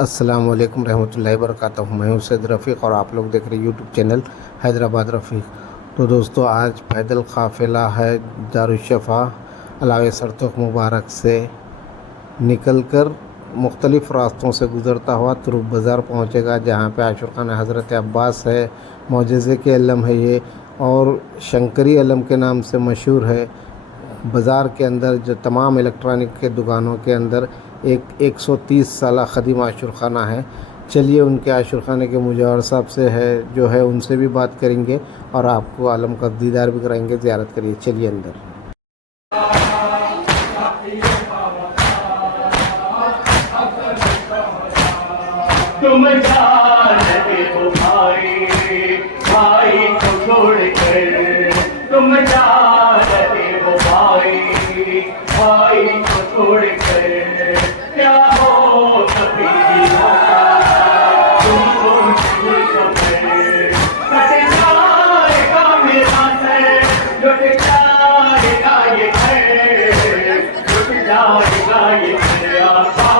अस्सलाम वालेकुम रहमतुल्लाहि वबरकातुहू। मैं हूं सैयद रफ़ीक और आप लोग देख रहे हैं यूट्यूब चैनल हैदराबाद रफ़ीक। तो दोस्तों, आज पैदल काफ़िला है दारुश्शफ़ा अलावे सरतुख मुबारक से निकल कर मुख्तलिफ़ रास्तों से गुज़रता हुआ तुरुप बाज़ार पहुँचेगा, जहाँ पे आशूर खाना हज़रत अब्बास है। मोजज़े के अलम है ये और शंकरी अलम के नाम से मशहूर है। बाज़ार के अंदर जो तमाम इलेक्ट्रॉनिक के दुकानों के अंदर एक 130 साला ख़दीम आशूर खाना है। चलिए उनके आशूर खाने के मुजावर साहब से है जो है उनसे भी बात करेंगे और आपको आलम का दीदार भी कराएंगे। ज़ियारत करिए, चलिए अंदर। तुम जानते हो भाई, भाई को छोड़कर, तुम जानते हो भाई, भाई को छोड़कर क्या हो कभी भी होगा तुमको मुझे खबर। कट जाएगा मेरा सर, लुट जाएगा ये घर, लुट जाएगा ये घर आबाद।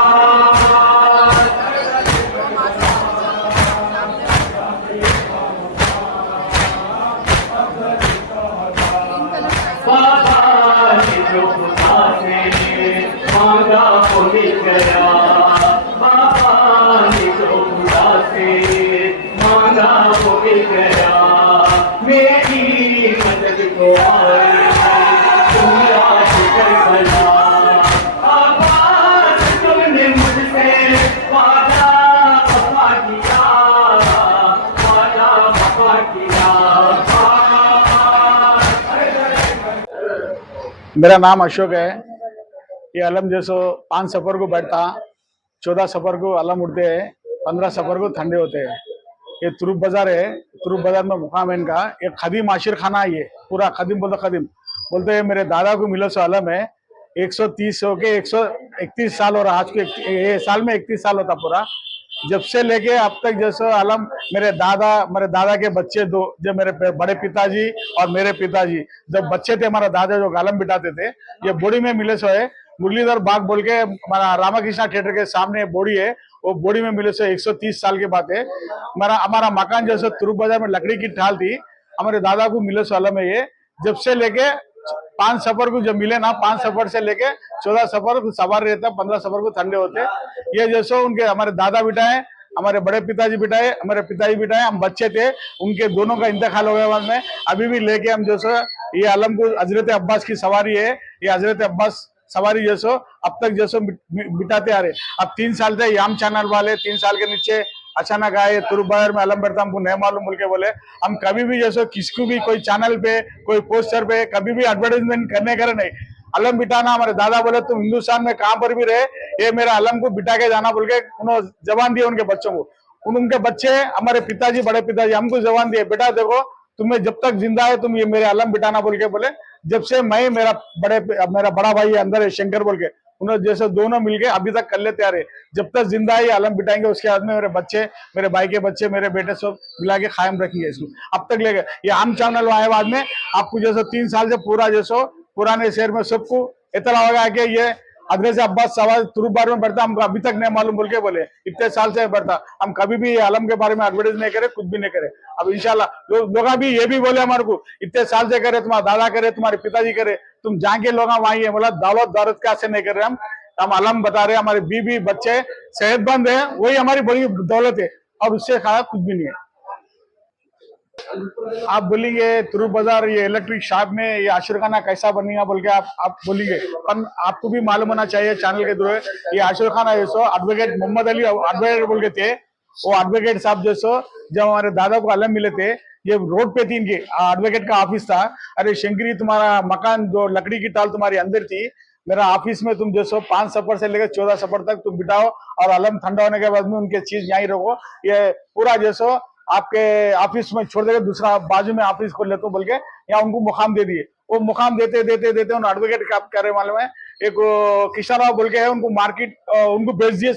बाबा ने जो खुदा से मांगा वो मिल गया, बाबा ने जो खुदा से मांगा वो मिल गया। मेरी मदद को आए तुम्हारा शुक्र भला, आबाद तुमने मुझसे वादा वफा किया, वादा वफा किया। मेरा नाम अशोक है। ये अलम जैसो 5 सफर को बैठता, 14 सफर को अलम उड़ते हैं, 15 सफर को ठंडे होते हैं। ये तुरुप बाजार है, तुरुप बाजार में मुकाम है इनका। ये खदीम आशिर खाना है, ये पूरा खदीम बोलते हैं। मेरे दादा को मिलो सो अलम है। 130 हो के 131 साल हो रहा, आज को ये साल में 31 साल होता पूरा। जब से लेके अब तक जैसे आलम मेरे दादा के बच्चे दो, जो मेरे बड़े पिताजी और मेरे पिताजी जब बच्चे थे, हमारा दादा जो गालम बिठाते थे, ये बोड़ी में मिले सो है। मुरलीधर बाग बोल के हमारा रामाकृष्णा थिएटर के सामने बोड़ी है, वो बोड़ी में मिले सो 130 साल की बात है। हमारा मकान जैसे तुरुप बाजार में लकड़ी की ठाल थी, हमारे दादा को मिले सो आलम है ये। जब से लेके 5 सफर को जब मिले ना, 5 सफर से लेके 14 सफर को सवार रहता, 15 सफर को ठंडे होते। ये जैसे उनके हमारे दादा बिठाए, हमारे बड़े पिताजी बिठाए, हमारे पिताजी बिठाए, हम बच्चे थे, उनके दोनों का इंतकाल हो गया बाद में। अभी भी लेके हम जैसे ये आलम को हजरत अब्बास की सवारी है, ये हजरत अब्बास सवारी जैसो अब तक जैसो बिठाते आ रहे। अब 3 साल से याम चैनल वाले 3 साल के नीचे अचानक आए तुरुप बाजार में अलम बैठता, हमको नहीं मालूम बोल के बोले। हम कभी भी जैसे किसको भी कोई चैनल पे कोई पोस्टर पे कभी भी एडवर्टाइजमेंट करने करे नहीं। अलम बिठाना हमारे दादा बोले तुम हिंदुस्तान में कहां पर भी रहे, ये मेरा अलम को बिठा के जाना बोल के उन्होंने जबान दिए उनके बच्चों को। उनके बच्चे हमारे पिताजी बड़े पिताजी हमको जबान दिए, बेटा देखो तुम्हें जब तक जिंदा है तुम ये मेरे अलम बिठाना बोल के बोले। जब से मैं मेरा बड़ा भाई अंदर है शंकर बोल के, उन्होंने जैसे दोनों मिलके अभी तक कर लेते आ रहे। जब तक जिंदा है ये अलम बिठाएंगे, उसके बाद में मेरे बच्चे, मेरे भाई के बच्चे, मेरे बेटे सब मिला के कायम रखेंगे इसको। अब तक लेके ये आम चैनल आए बाद में आपको जैसे 3 साल से पूरा जैसो पुराने शहर में सबको इतना होगा कि ये हजरत अब्बास सवाल तुरुप बाजार में बढ़ता, हमको अभी तक नहीं मालूम बोल के बोले। इतने साल से बढ़ता, हम कभी भी आलम के बारे में एडवर्टाइज नहीं करे, कुछ भी नहीं करे। अब इंशाल्लाह लोग भी ये भी बोले हमारे को, इतने साल से करे, तुम्हारा दादा करे, तुम्हारे पिताजी करे, तुम जाके लोग वहां है बोला दौलत दौलत कैसे नहीं कर रहे। हम आलम बता रहे, हमारे बीबी बच्चे सेहतमंद है, वही हमारी बड़ी दौलत है, और उससे खाया कुछ भी नहीं है। आप बोलेंगे तुरुप बाजार ये इलेक्ट्रिक शॉप में ये आशिरखाना कैसा बनेगा बोल के आप बोलेंगे, पर आपको भी मालूम होना चाहिए चैनल के थ्रू। ये आशिरखाना जैसो एडवोकेट मोहम्मद अली एडवोकेट बोल के थे, वो एडवोकेट साहब जैसो जब हमारे दादा को अलम मिले थे, ये रोड पे थी इनकी एडवोकेट का ऑफिस था। अरे शंकरी तुम्हारा मकान जो लकड़ी की टाल तुम्हारी अंदर थी, मेरा ऑफिस में तुम जैसो 5 सफर से लेकर 14 सफर तक तुम बिठाओ, और अलम ठंडा होने के बाद में उनके चीज यहीं रखो। ये पूरा जैसो आपके ऑफिस में छोड़ देकर दूसरा बाजू में ऑफिस खोल लेते बोल के यहाँ उनको मुकाम दे दिए। वो मुकाम देते देते देते उन एडवोकेट का क्या रहे मालूम है, एक किशन राव बोल के है, उनको मार्केट उनको बेच दिए,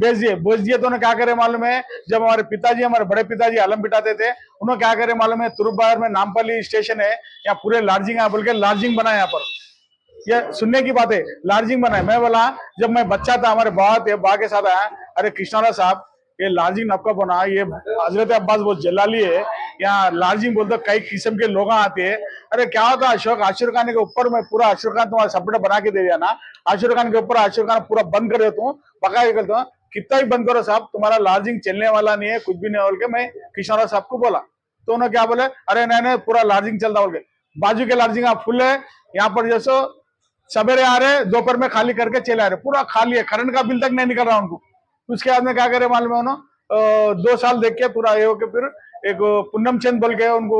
बेच दिए तो उन्हें क्या करे मालूम है, जब हमारे पिताजी हमारे बड़े पिताजी आलम बिठाते थे, उन्होंने क्या करे मालूम है, तुरुप बाजार में नामपल्ली स्टेशन है, यहाँ पूरे लार्जिंग है बोल के लार्जिंग बनाया यहाँ पर। ये सुनने की बात है, लार्जिंग बनाए। मैं बोला जब मैं बच्चा था, हमारे बा के साथ आया, अरे कृष्णारा साहब ये लार्जिंग नक्का बना, ये हजरत अब्बास बहुत जलाली है, यहाँ लार्जिंग बोलते कई किस्म के लोग आते हैं। अरे क्या होता है अशोक, आशिर खान के ऊपर मैं पूरा आशिर खान तुम्हारा सपरेट बना के दे दिया ना, आशिर खान के ऊपर आशिर खान पूरा बंद कर देता हूँ, पका करता हूँ, कितना ही बंद करो साहब, तुम्हारा लार्जिंग चलने वाला नहीं है, कुछ भी नहीं बोल के मैं कृष्णारा साहब को बोला। तो उन्होंने क्या बोले, अरे नहीं नहीं पूरा लार्जिंग चलता बोल के, बाजू के लार्जिंग आप फुल है, यहाँ पर जैसो सवेरे आ रहे दोपहर में खाली करके चले आ रहे, पूरा खाली है, करंट का बिल तक नहीं निकल रहा उनको। उसके बाद में क्या करे मालूम है उन्होंने, 2 साल देख के पूरा ये हो के फिर एक पूनम चंद बोल के उनको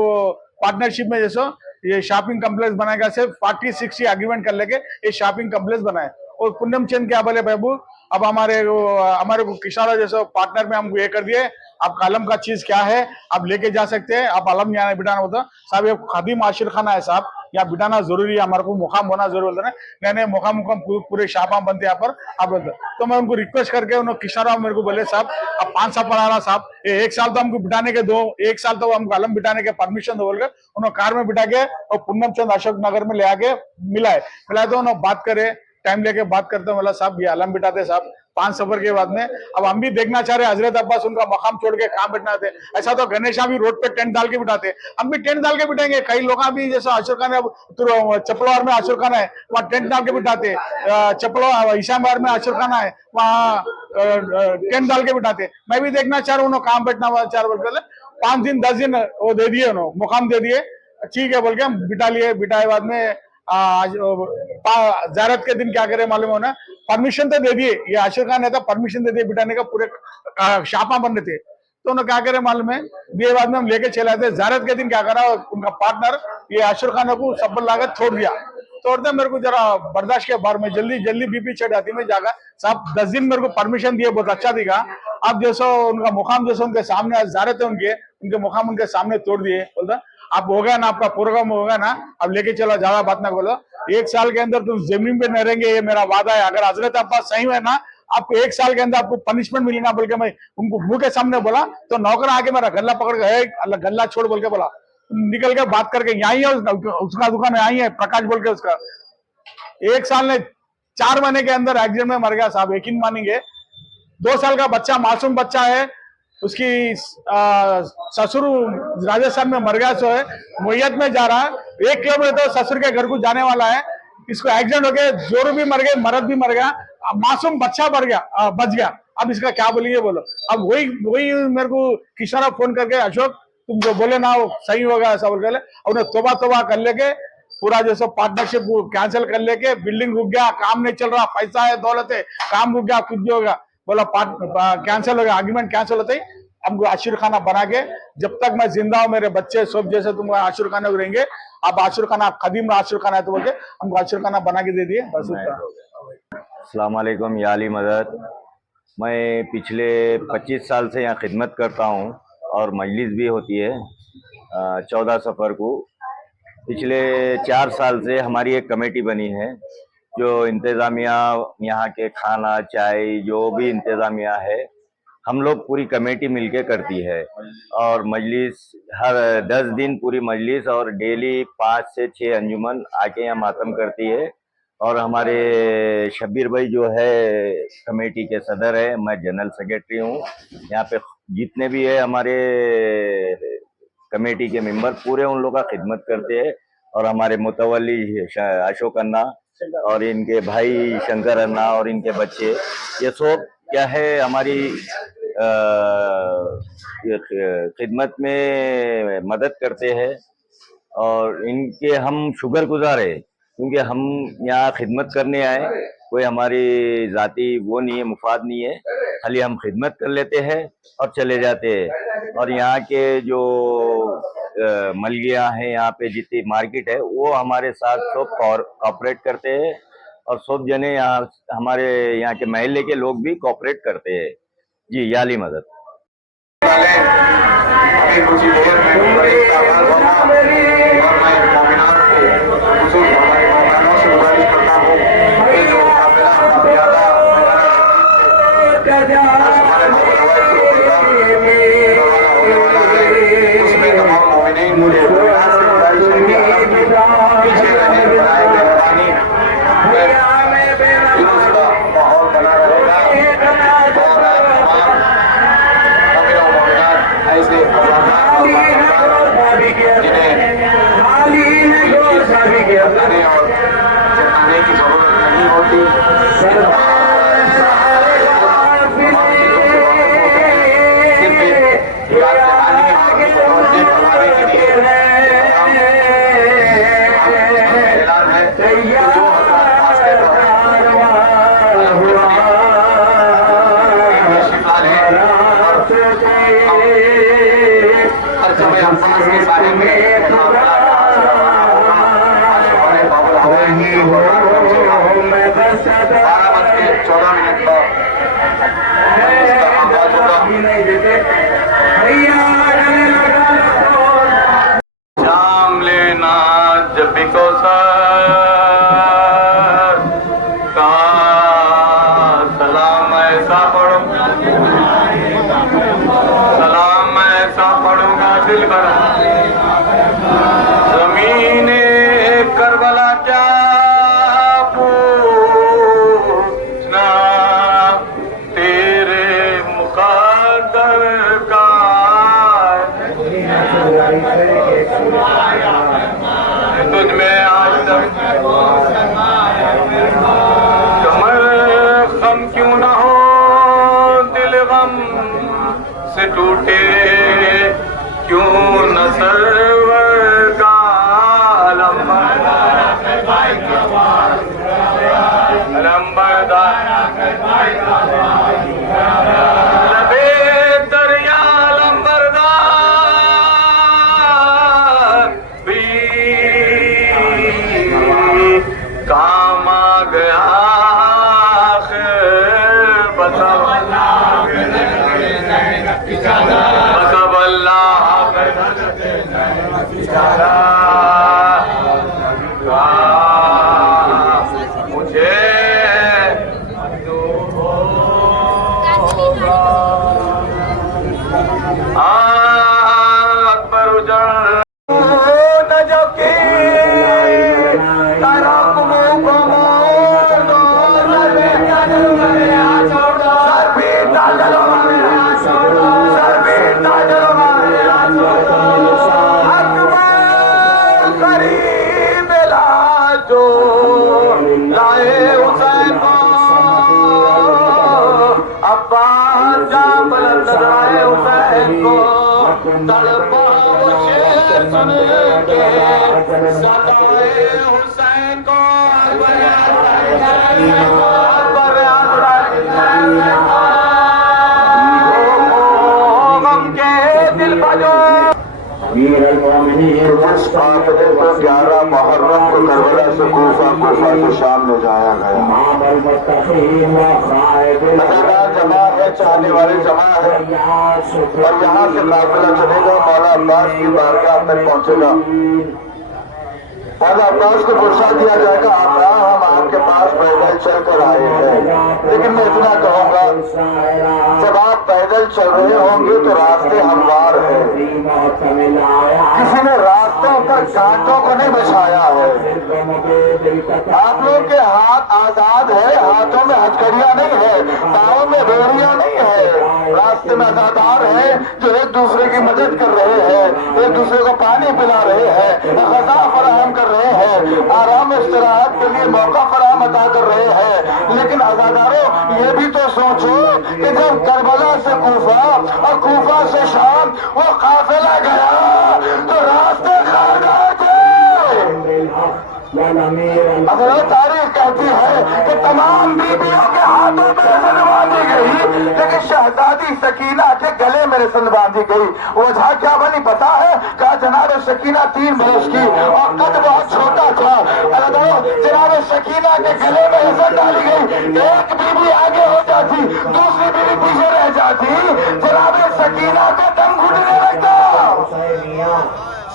पार्टनरशिप में जैसो ये शॉपिंग कम्प्लेक्स बनाएगा, सिर्फ 40-60 एग्रीमेंट कर लेके ये शॉपिंग कम्प्लेक्स बनाए। और पूनम चंद क्या बोले बाबू, अब हमारे को किसानों जैसे पार्टनर में हमको ये कर दिए, आपका आलम का चीज क्या है आप लेके जा सकते हैं, आप आलम यहाँ बिठाना होता साहब, ये खादिम आशिर खाना है साहब, यहाँ बिठाना जरूरी है, हमारे को मुकाम होना जरूरी होता है। नहीं नहीं मुकाम पूरे शापा बनते यहाँ पर आप बोलते। तो मैं उनको रिक्वेस्ट करके उन्होंने किसारा मेरे को बोले साहब अब 5 साल पढ़ा रहा साहब, 1 साल तो हमको बिठाने के दो, 1 साल तो हमको आलम बिठाने के परमिशन दो बोलकर उन्होंने कार में बिठा के और पूनम चंद अशोक नगर में ले आके मिलाए तो उन्होंने बात करे, टाइम लेके बात करते हैं, बोला साहब ये आलम बिठाते साहब 5 सफर के बाद में, अब हम भी देखना चाह रहे हजरत अब्बास उनका मकाम छोड़ के कहाँ बैठना थे। ऐसा तो गणेशा भी रोड पे टेंट डाल के बिठाते, हम भी टेंट डाल के बिठाएंगे। कई लोग भी जैसे आशुर खान है, चपलवार में आशुर खान है, वहाँ टेंट डाल के बिठाते, चपलवार इशामबार में आशुर खान है, वहाँ टेंट डाल के बिठाते। मैं भी देखना चाह रहा हूँ कहाँ बैठना हुआ 4 बोल 5 दिन 10 दिन वो दे दिए उन्होंने, मुकाम दे दिए, ठीक है बोल के हम बिठा लिए। बिठाए बाद में ज़ियारत के दिन क्या करे मालूम होना, परमिशन तो दे दिए, ये आशिर खान है था परमिशन दे दिए बिठाने का, पूरे शापा बन रहे थे। तो उन्होंने क्या करे मालूम है, दिए बाद में हम लेके चले आते। ज़ियारत के दिन क्या करा उनका पार्टनर ये आशिर खान को सब्बर लागत छोड़ दिया, तोड़ते मेरे को जरा बर्दाश्त के बार में जल्दी बीपी चढ़ जाती, मैं जागा साहब 10 दिन मेरे को परमिशन दिए, बहुत अच्छा दिखा। अब जैसा उनका मुकाम जैसा उनके सामने ज़ियारत है उनके मुकाम उनके सामने तोड़ दिए, बोलता आप हो गया ना, आपका प्रोग्राम होगा ना, अब लेके चलो, ज्यादा बात ना बोलो, 1 साल के अंदर तुम जमीन पे न रहेंगे, ये मेरा वादा है। अगर हजरत अब्बास सही है ना, आपको 1 साल के अंदर आपको पनिशमेंट मिलेगा बोल के मैं उनको मुंह के सामने बोला। तो नौकर आके मेरा गल्ला पकड़ के अल्लाह गल्ला छोड़ बोल के बोला, निकल के बात करके यहाँ ही है उसका दुकान यहाँ ही है प्रकाश बोल के उसका। 1 साल ने 4 महीने के अंदर एक्सीडेंट में मर गया साहब, यकीन मानेंगे। 2 साल का बच्चा मासूम बच्चा है, उसकी ससुर राजस्थान में मर गया, सो है मोयत में जा रहा है, 1 किलोमीटर तो ससुर के घर को जाने वाला है, इसको एक्सीडेंट हो गया, जोर भी मर गए, मर्द भी मर गया, मासूम बच्चा मर गया बच गया। अब इसका क्या बोलेंगे बोलो। अब वही मेरे को किशारा फोन करके अशोक तुम जो बोले ना वो सही होगा ऐसा बोल के, उन्हें तोबा कर लेके पूरा जैसे पार्टनरशिप कैंसिल कर लेके, बिल्डिंग रुक गया, काम नहीं चल रहा, पैसा है दौलत है, काम रुक गया, कुछ भी होगा बोला कैंसिल हो गया, आर्ग्यूमेंट कैंसिल होते ही हमको आशिर खाना बना के, जब तक मैं जिंदा हूँ मेरे बच्चे सब जैसे तुम आशिर खाना रहेंगे, आप आशिर खाना खदीम आशिर खाना है तो बोल के हमको आशिर खाना बना के दे दिए बस। अस्सलाम वालेकुम, या अली मदद। मैं पिछले 25 साल से यहाँ खिदमत करता हूँ और मजलिस भी होती है 14 सफ़र को। पिछले 4 साल से हमारी एक कमेटी बनी है, जो इंतज़ामिया यहाँ के खाना चाय जो भी इंतज़ामिया है हम लोग पूरी कमेटी मिलके करती है। और मजलिस हर 10 दिन पूरी मजलिस और डेली 5 से 6 अंजुमन आके यहाँ मातम करती है। और हमारे शब्बीर भाई जो है कमेटी के सदर है, मैं जनरल सेक्रेटरी हूँ। यहाँ पे जितने भी है हमारे कमेटी के मेंबर पूरे उन लोग का खिदमत करते हैं। और हमारे मुतवल्ली अशोक अन्ना और इनके भाई शंकर अन्ना और इनके बच्चे, ये सब क्या है हमारी खिदमत में मदद करते हैं। और इनके हम शुक्रगुजार है, क्योंकि हम यहाँ खिदमत करने आए, कोई हमारी ज़ाती वो नहीं है, मुफाद नहीं है, खाली हम खिदमत कर लेते हैं और चले जाते हैं। और यहाँ के जो मलगियाँ हैं, यहाँ पे जितनी मार्केट है वो हमारे साथ सब कोऑपरेट करते हैं। और सब जने यहाँ हमारे यहाँ के महल्ले के लोग भी कोऑपरेट करते हैं। जी, याली मदद। अभी कुछ ही देर में बड़ी तादाद होगा और मैं मोमिनात को खुसूस हमारे मोमिनों से गुजारिश करता हूँ कि जो काफिला ज़्यादा हमारे मोमिनों उसमें तमाम मोमिनीन मुझे मोमिनात से गुजारिश है कि अल्लाह पीछे रहे, बनाए मेहरबानी जुलूस का माहौल बना रहेगा। غم سے ٹوٹے کیوں نہ سرور کا علمبردار لبے دریا علمبردار بھی کام آ گیا بسب اللہ مجھے اکبر اجڑ حسین کو غم کے دل بجو 11 محرم کو کربلا سے کوفہ سے شام لے جایا گیا. جمع ہے چاہنے والے جمع ہے اور یہاں سے قافلہ چلے گا مولا عباس کی بارگاہ تک پہنچے گا. مولا عباس کو پرسا دیا جائے گا آقا ہم آپ کے پاس پیدل چل کر آئے ہیں لیکن میں اتنا کہوں گا جب آپ پیدل چل رہے ہوں گے تو راستے ہموار ہیں. کسی نے راستوں پر کانٹوں کو نہیں بچھایا ہے. آپ لوگ کے ہاتھ آزاد ہے ہاتھوں میں ہتھکڑیاں نہیں ہے پاؤں میں بیڑیاں نہیں ہے. راستے میں ازادار ہیں جو ایک دوسرے کی مدد کر رہے ہیں ایک دوسرے کو پانی پلا رہے ہیں غذا فراہم کر رہے ہیں آرام استراحت کے لیے موقع فراہم عطا کر رہے ہیں. لیکن ازاداروں یہ بھی تو سوچو کہ جب کربلا سے کوفہ اور کوفہ سے شام وہ قافلہ گیا تو راستے خاردار تھے. اگر تاریخ کہتی ہے کہ تمام بیویوں کے ہاتھوں میں رسن باندھی گئی لیکن شہزادی سکینہ کے گلے میں رسن باندھی گئی. وجہ کیا بنی پتا ہے؟ کہا جناب سکینہ 3 برس کی اور قد بہت چھوٹا تھا. جناب سکینہ کے گلے میں رسن ڈالی گئی. ایک بیوی آگے ہو جاتی دوسری بیوی پیچھے رہ جاتی. جناب سکینہ کا دم گھٹنے لگتا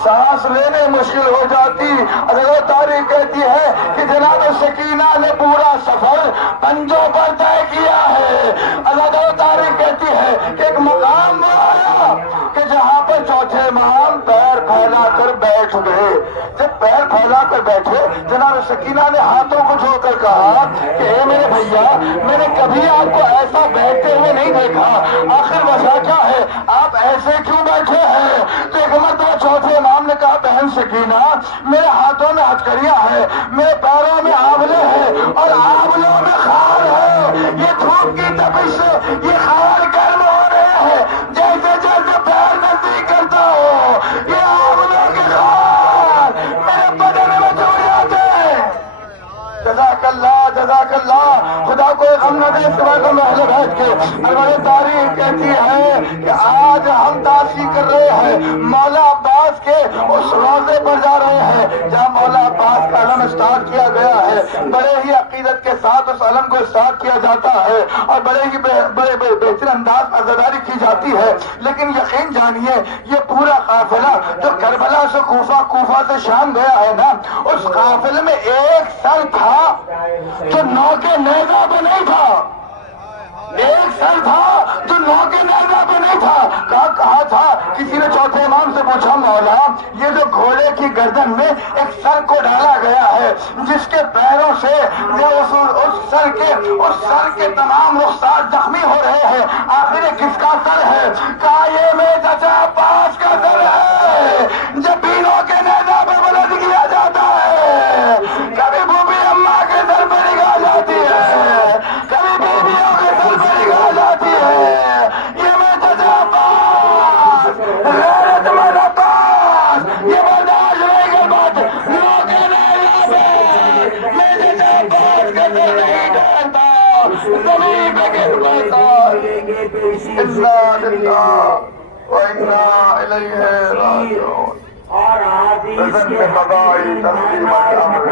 سانس لینے مشکل ہو جاتی. اگر وہ تاریخ کہتی ہے کہ جناب سکینہ نے پورا سفر پنجوں پر طے کیا ہے. اگر وہ تاریخ کہتی ہے کہ ایک مقام میں آیا کہ جہاں پر چوتھے امام پیر پھیلا کر بیٹھ گئے. جب پیر پھیلا کر بیٹھے جناب سکینہ نے ہاتھوں کو جوڑ کر کہا کہ اے میرے بھیا میں نے کبھی آپ کو ایسا بیٹھتے ہوئے نہیں دیکھا. آخر وجہ کیا ہے آپ ایسے کیوں بیٹھے ہیں؟ تو ایک مرتبہ چوتھے امام نے کہا بہن سکینہ میرے ہاتھوں میں ہتھکڑیاں ہیں میرے پیروں میں آنولے ہیں اور آنولوں میں خار ہے. یہ دھوپ کی تپش سے یہ خار گرم ہو رہے ہیں. جیسے جیسے پیر نزدیک کرتا ہو یہ آنولوں کے خار میرے بدن میں جڑ جاتے ہیں. جزاک اللہ خدا کو غم نہ دے سوائے کو اہل بیت کے. ہماری تاریخ کہتی ہے کہ آج ہم تاسی کر رہے ہیں مولا عباس کے اس روزے پر جا رہے ہیں جہاں مولا عباس کا علم اسٹارٹ کیا گیا ہے. بڑے ہی عقیدت کے ساتھ اس علم کو اسٹارٹ کیا جاتا ہے اور بڑے بہتر انداز میں عزاداری کی جاتی ہے. لیکن یقین جانیے یہ پورا قافلہ جو کربلا سے کوفہ کوفہ سے شام گیا ہے نا اس قافلے میں ایک سر تھا جو 9 کے نیزہ پہ نہیں تھا. ایک سر تھا جو 9 کے نیزہ پہ نہیں تھا. کہا تھا کسی نے چوتھے امام سے پوچھا مولا یہ جو گھوڑے کی گردن میں ایک سر کو ڈالا گیا ہے جس کے پیروں سے اس سر کے تمام رخسار زخمی ہو رہے ہیں آخر کس کا سر ہے؟ کہا یہ میرے چچا عباس کا سر ہے. جب بینوں کے نیزہ پہ بلند کیا جاتا ہے کبھی بوبی اماں کے سر پہ نگاہ جاتی ہے کبھی بیویوں کے سر پہ نگاہ جاتی ہے انا للہ وانا الیہ راجعون. بزن میں قضائی تسلیم الامر.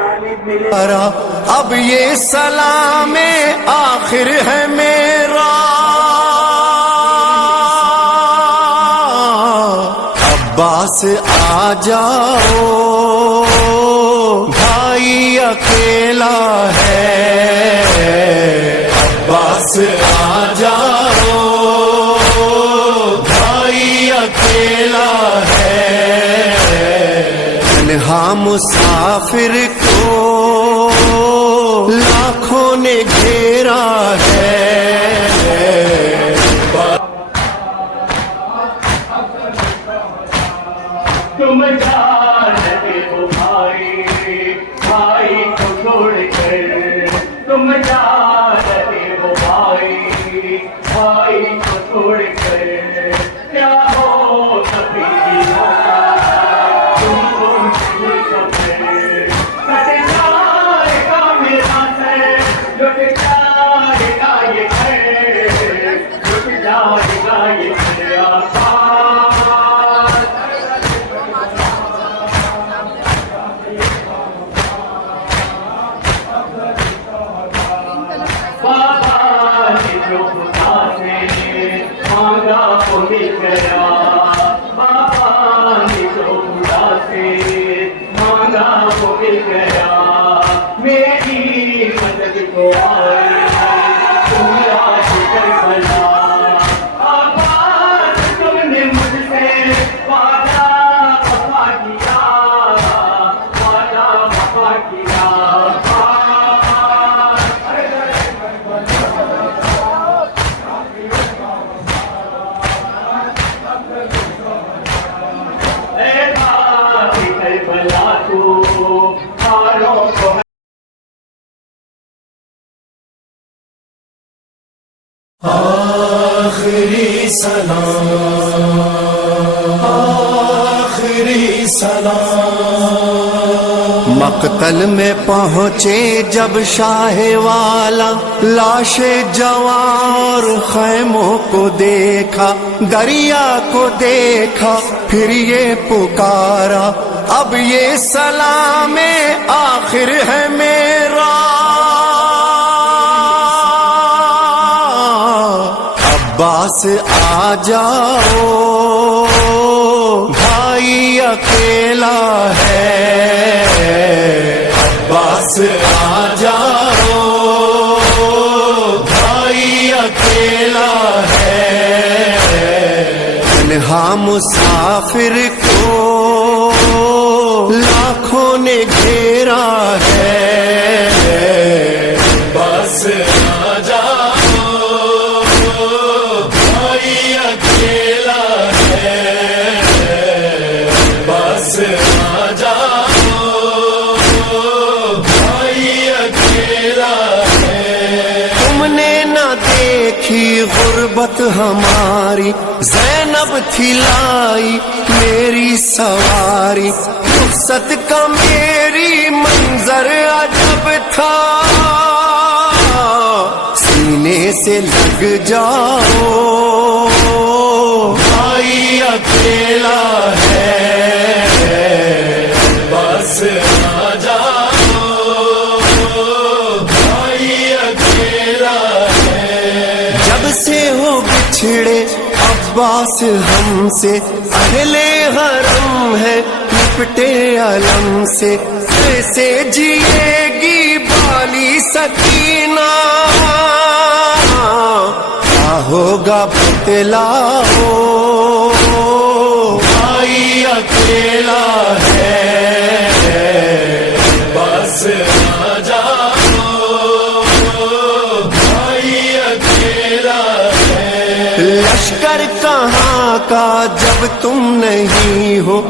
اب یہ سلام آخر ہے میرا، عباس آ جاؤ بھائی اکیلا ہے، عباس آ جاؤ بھائی اکیلا ہے، تنہا مسافر کو لاکھوں نے گھیرا ہے. تم جانتے ہو بھائی، بھائی کو چھوڑ کر، تم جانتے ہو بھائی، بھائی کو چھوڑ کر کیا ہو کبھی ہوگا تم کو نہیں خبر. کٹ جائے گا میرا سر، لٹ جائے گا یہ گھر، لٹ جائے گا یہ گھر آسان. بابا نے جو خدا سے مانگا وہ مل گیا، بابا نے جو خدا سے مانگا وہ مل گیا. میری مدد کو آئی تم راج کربلا، آباد تم نے مجھ سے وعدہ وفا کیا، وعدہ وفا کیا. آخری سلام، آخری سلام. مقتل میں پہنچے جب شاہ والا، لاش جوار خیموں کو دیکھا، دریا کو دیکھا، پھر یہ پکارا اب یہ سلام آخر ہے میرا، عباس آ جاؤ بھائی اکیلا ہے، عباس آ جاؤ بھائی اکیلا ہے، تنہا مسافر کو لاکھوں نے گھیرا ہے، بس آ جاؤ بھائی اکیلا ہے، بس آ جاؤ بھائی اکیلا ہے. تم نے نہ دیکھی غربت ہماری، زینب تھی لائی میری سواری، رخصت کا میری منظر عجب تھا، سینے سے لگ جاؤ بھائی اکیلا ہے، بس آ جاؤ بھائی اکیلا ہے. جب سے ہو بچھڑے عباس ہم سے، اہل حرم ہے لپٹے علم سے، کیسے جیے گی بالی سکینہ، کیا ہوگا بتلاؤ بھائی اکیلا ہے، بس آ جاؤ بھائی اکیلا ہے. لشکر کہاں کا جب تم نہیں ہو،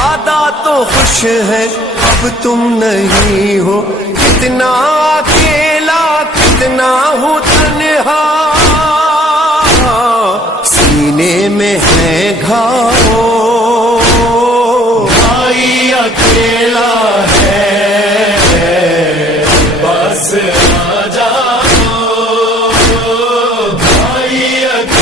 آدھا تو خوش ہے اب تم نہیں ہو، کتنا اکیلا کتنا ہوں تنہا، سینے میں ہے گھاؤ بھائی اکیلا ہے، بس آ جاؤ بھائی اکیلا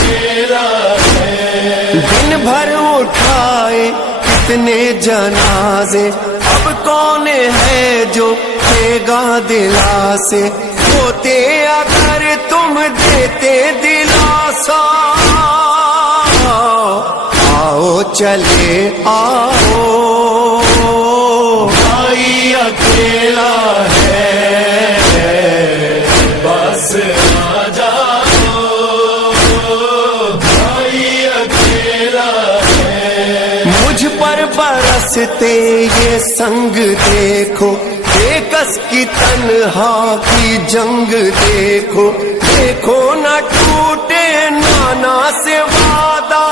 दिन भर उठाए कितने जनाजे, अब कौन है जो देगा दिलासे, होते अगर तुम देते दिलासा, आओ चले आओ, भाई अकेला है बस आ जाओ, भाई अकेला है। मुझ पर बरसते ये संग देखो, बेकस की तन्हा की जंग देखो, देखो न टूटे नाना से वादा,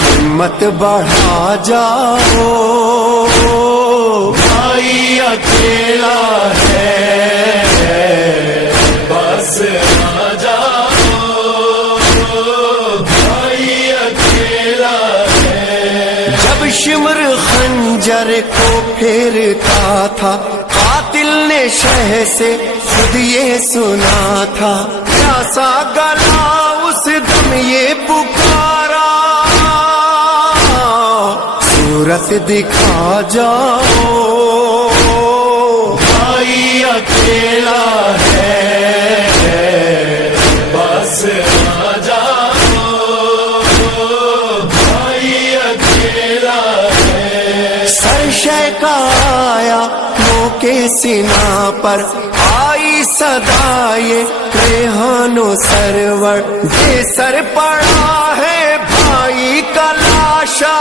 हिम्मत बढ़ा जाओ, भाई अकेला है बस आ जाओ, भाई अकेला है। जब शिमर खंजर को फेरता था, कातिल ने शह से खुद ये सुना था, प्यासा गला उस दम ये पुकारा, सूरत दिखा जाओ, भाई अकेला है बस आ जाओ, भाई अकेला है। सरशय का आया के सीना पर, आई सदाए रेहानो सरवर, ये सर पड़ा है भाई का लाशा,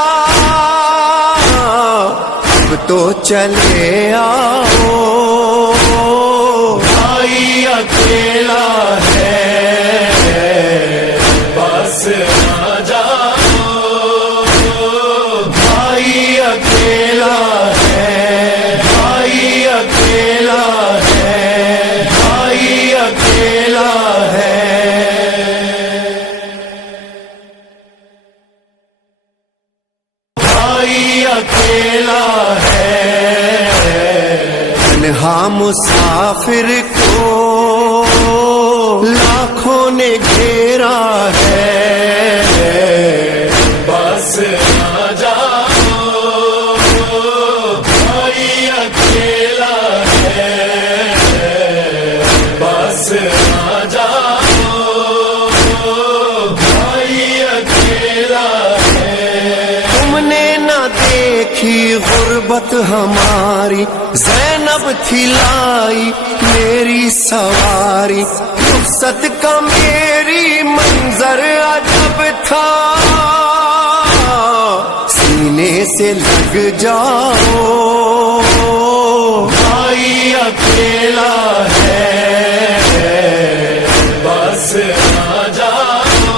अब तो चले आओ, भाई अकेला है बस आ जाओ, भाई अकेला है, भाई अकेला है, भाई अकेला है। भाई अकेला है, तन्हा मुसाफिर को लाखों ने घेरा है, बस आ जाओ, भाई अकेला है बस आ जाओ, भाई अकेला है। तुमने न देखी गुर्बत हमारी, ज़ैनब थी लाई मेरी सवारी, रुखसत का मेरी मंजर अजब था, सीने से लग जाओ, भाई अकेला है बस आ जाओ,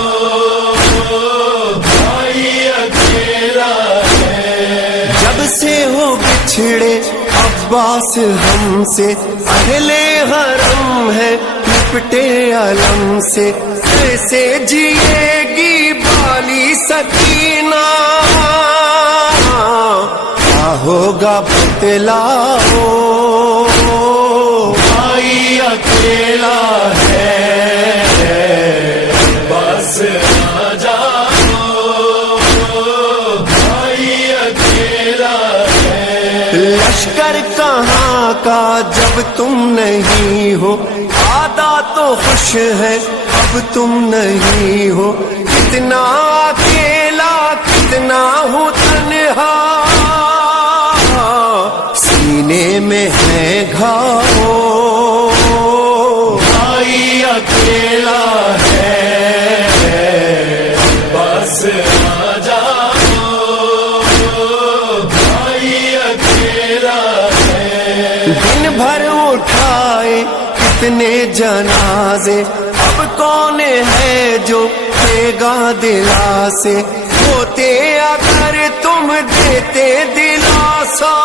भाई अकेला है। जब से हो बिछड़े अब्बास हमसे, अहले हरम है लिपटे अलम से, कैसे जिएगी बाली सकीना, क्या होगा बतलाओ, भाई अकेला है बस आ जाओ, भाई अकेला है। लश्कर कहाँ का जब तुम नहीं हो, आदा तो खुश है अब तुम नहीं हो, कितना अकेला कितना हूँ तन्हा, सीने में है घाव, भाई अकेला है बस आ जाओ, भाई अकेला है। दिन भर उठाए कितने जनाजे, अब कौन है जो देगा दिलासे, होते अगर तुम देते दिलासा,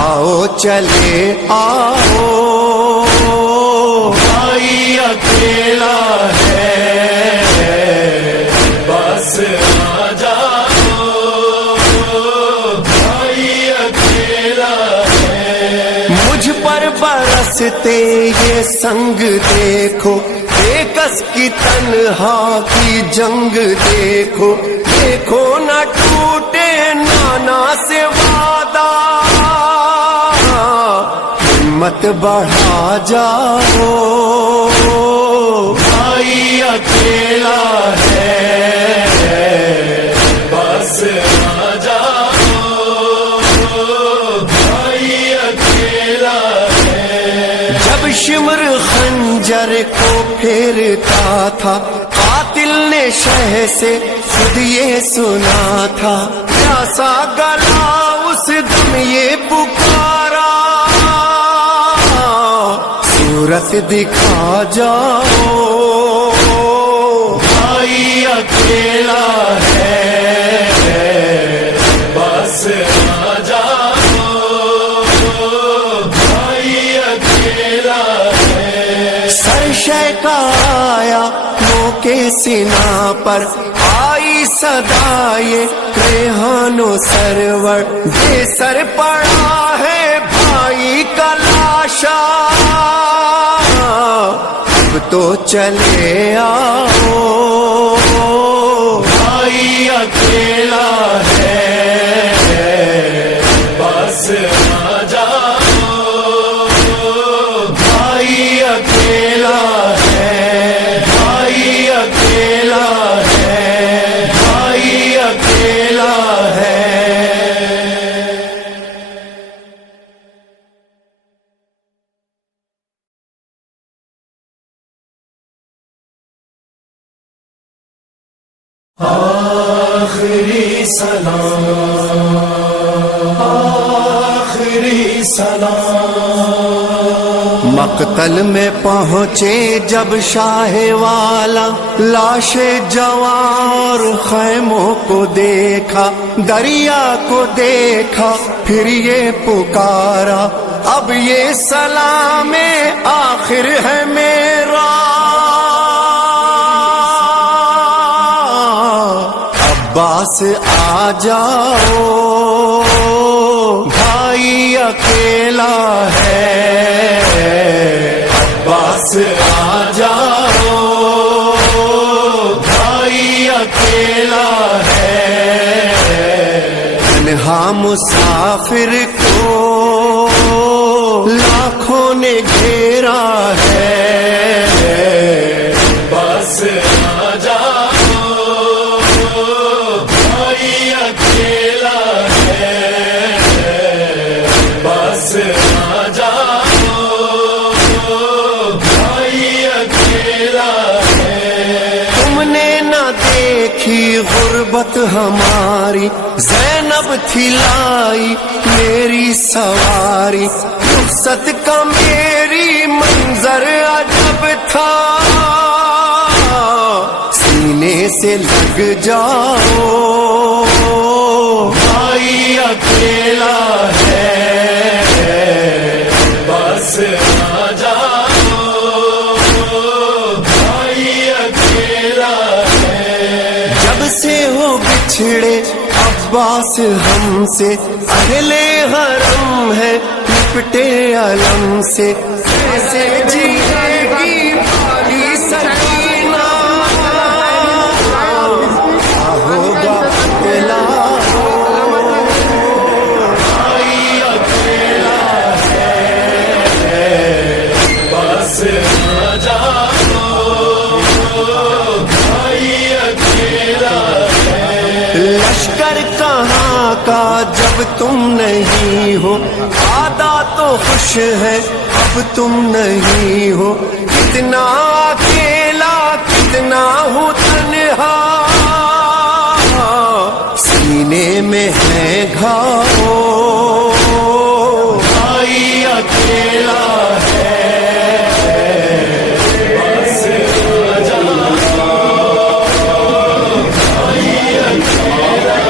आओ चले आओ, भाई अकेला है बस आ जाओ, भाई अकेला है। मुझ पर बरसते ये संग देखो, बेकस نس کی تنہا کی جنگ دیکھو، دیکھو نہ ٹوٹے نانا سے وعدہ، ہمت بڑھا جاؤ، بھائی اکیلا ہے بس آ جاؤ، بھائی اکیلا ہے۔ جب شمر خنجر کو پھیرتا تھا، قاتل نے شہ سے خود یہ سنا تھا، پیاسا گلا اس دم یہ پکارا، صورت دکھا جاؤ، بھائی اکیلا ہے بس آ جاؤ، بھائی اکیلا ہے۔ سرشے کا آیا نو کے سنا پر، آئی صدا یہ ریحان و سرور، بے سر پڑا ہے بھائی کا لاشا، اب تو چلے آؤ، بھائی اکیلا ہے بس آ جاؤ، بھائی اکیلا ہے، بھائی اکیلا ہے، بھائی اکیلا ہے۔ آخری سلام، آخری سلام۔ مقتل میں پہنچے جب شاہ والا، لاش جوار خیموں کو دیکھا، دریا کو دیکھا، پھر یہ پکارا، اب یہ سلام آخر ہے میرا، عباس آ جاؤ، بھائی اکیلا ہے، عباس آ جاؤ، بھائی اکیلا ہے، تنہا مسافر کو لاکھوں نے گھیرا ہے، بس آ جاؤ، بھائی اکیلا ہے، بس آ جاؤ، بھائی اکیلا ہے۔ تم نے نہ دیکھی غربت ہماری، زینب تھی لائی میری سواری، رخصت کا میری منظر عجب تھا، سینے سے لگ جاؤ، بھائی اکیلا ہے، بس آ جاؤ، بھائی اکیلا ہے۔ جب سے ہو بچھڑے عباس ہم سے، اہل حرم ہے لپٹے علم سے، کیسے جیے گی بالی سکینہ، ہوگا بدلا، بھائی اکیلا ہے، بس آ جاؤ، بھائی اکیلا ہے۔ لشکر کہاں کا جب تم نہیں ہو، آدھا تو خوش ہے اب تم نہیں ہو، کتنا اکیلا کتنا ہوں تنہا، سینے میں ہے گھاؤ، بھائی اکیلا ہے، بس آ جاؤ، بھائی اکیلا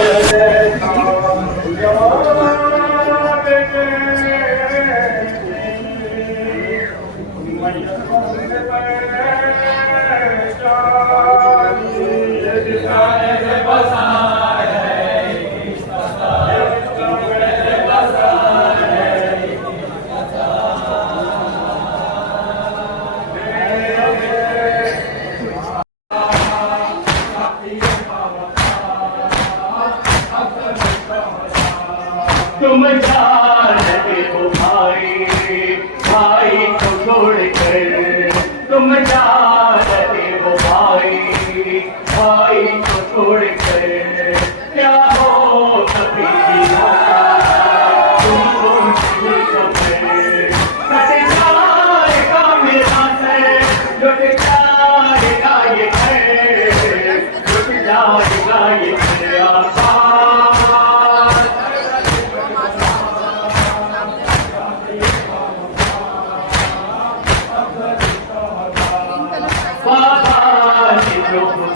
भाई को छोड़ कर क्या हो कभी भी होगा तुमको नहीं खबर कट जाएगा मेरा सर लुट जाएगा ये घर लुट जाएगा ये घर आबाद बाबा ने जो